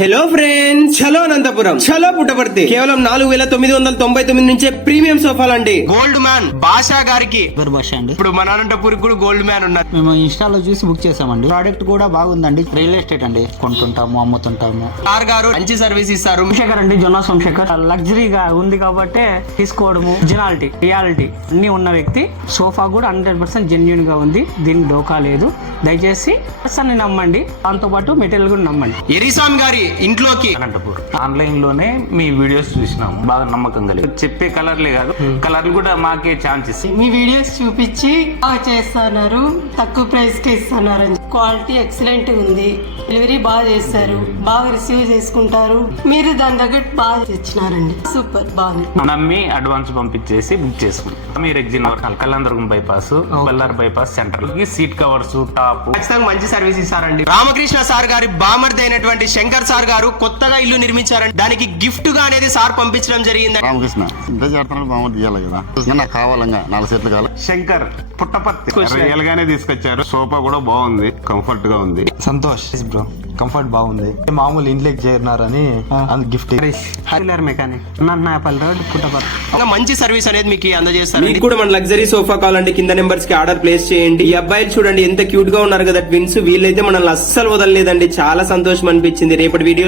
Hello friends, చలో అనంతపురం, చలో పుట్టపర్తి. కేవలం 4,999 నుంచే ప్రీమియం సోఫాలు అండి. గోల్డ్ మ్యాన్ బాషా గారికి భాష అండి. ఇప్పుడు మన అనంతపురికి కూడా గోల్డ్ మ్యాన్ ఉన్నారు. మేము ఇన్స్టాలో చూసి బుక్ చేసామండి. ప్రోడక్ట్ కూడా బాగుందండి. రియల్ ఎస్టేట్ అండి, కొంటుంటాము, అమ్ముతుంటాము. సార్ గారు మంచి సర్వీస్ ఇస్తారు. సోమశేఖర్ అండి, జొన్నా సోమశేఖర్. లగ్జరీగా ఉంది కాబట్టి తీసుకోవడము, ఒరిజినాలిటీ, రియాలిటీ అన్ని ఉన్న వ్యక్తి. సోఫా కూడా 100% జెన్యూన్ గా ఉంది. దీనికి డోకా లేదు. దయచేసి పర్సన్ నమ్మండి, దాంతో పాటు మెటీరియల్ కూడా నమ్మండి. ఎరిసాన్ గారి ఇంట్లోకి అనంతపూర్ ఆన్లైన్ లోనే మీ వీడియోస్ చూసినాము, బాగా నమ్మకం కలిగి చెప్పే కలర్లే కాదు, కలర్లు కూడా మాకే ఛాన్స్ ఇస్తాయి. మీ వీడియోస్ చూపించి బాగా చేస్తున్నారు, తక్కువ ప్రైస్ కి ఇస్తున్నారు. క్వాలిటీ ఎక్సలెంట్ ఉంది, డెలివరీ బాగా చేస్తారు, బాగా రిసీవ్ చేసుకుంటారు. మీరు దాని దగ్గర బాగా తెచ్చినారండి, సూపర్ బాగుంది. నమ్మి అడ్వాన్స్ పంపించేసి బుక్ చేసుకున్నాం. మీరు ఎగ్జిన్ కళ్యాణదుర్గం బైపాస్, బల్లార్ బైపాస్ సెంటర్ కి సీట్ కవర్స్, టాప్ ఖచ్చితంగా మంచి సర్వీస్ ఇస్తారండి. రామకృష్ణ సార్ గారి బామర్ది అయినటువంటి శంకర్ సార్ గారు కొత్తగా ఇల్లు నిర్మించారండి. దానికి గిఫ్ట్ గా అనేది సార్ పంపించడం జరిగింది. రామకృష్ణ ఇంత చేస్తున్నాడు, బాగుంది ఇవ్వాలి కదా. నాకు కావాలంగా 4 సెట్లు కావాలి. శంకర్ పుట్టపర్తి రియల్ గానే తీసుకొచ్చారు. సోఫా కూడా బాగుంది, కంఫర్ట్ గా ఉంది. సంతోష్ బ్రో, కంఫర్ట్ బాగుంది. మామూలు ఇంట్లోకి చేరినారని గిఫ్ట్. మెకానిక్ నాపల్ రోడ్, పుట్టపర్తి. ఇంకా మంచి సర్వీస్ అనేది మీకు అందజేస్తారు. మీకు కూడా మన లగ్జరీ సోఫా కావాలంటే కింద నెంబర్స్ కి ఆర్డర్ ప్లేస్ చేయండి. ఈ అబ్బాయిలు చూడండి ఎంత క్యూట్ గా ఉన్నారు కదా, ట్విన్స్. వీళ్ళైతే మనల్ని అస్సలు వదలలేదండి. చాలా సంతోషం అనిపించింది. రేపటి వీడియో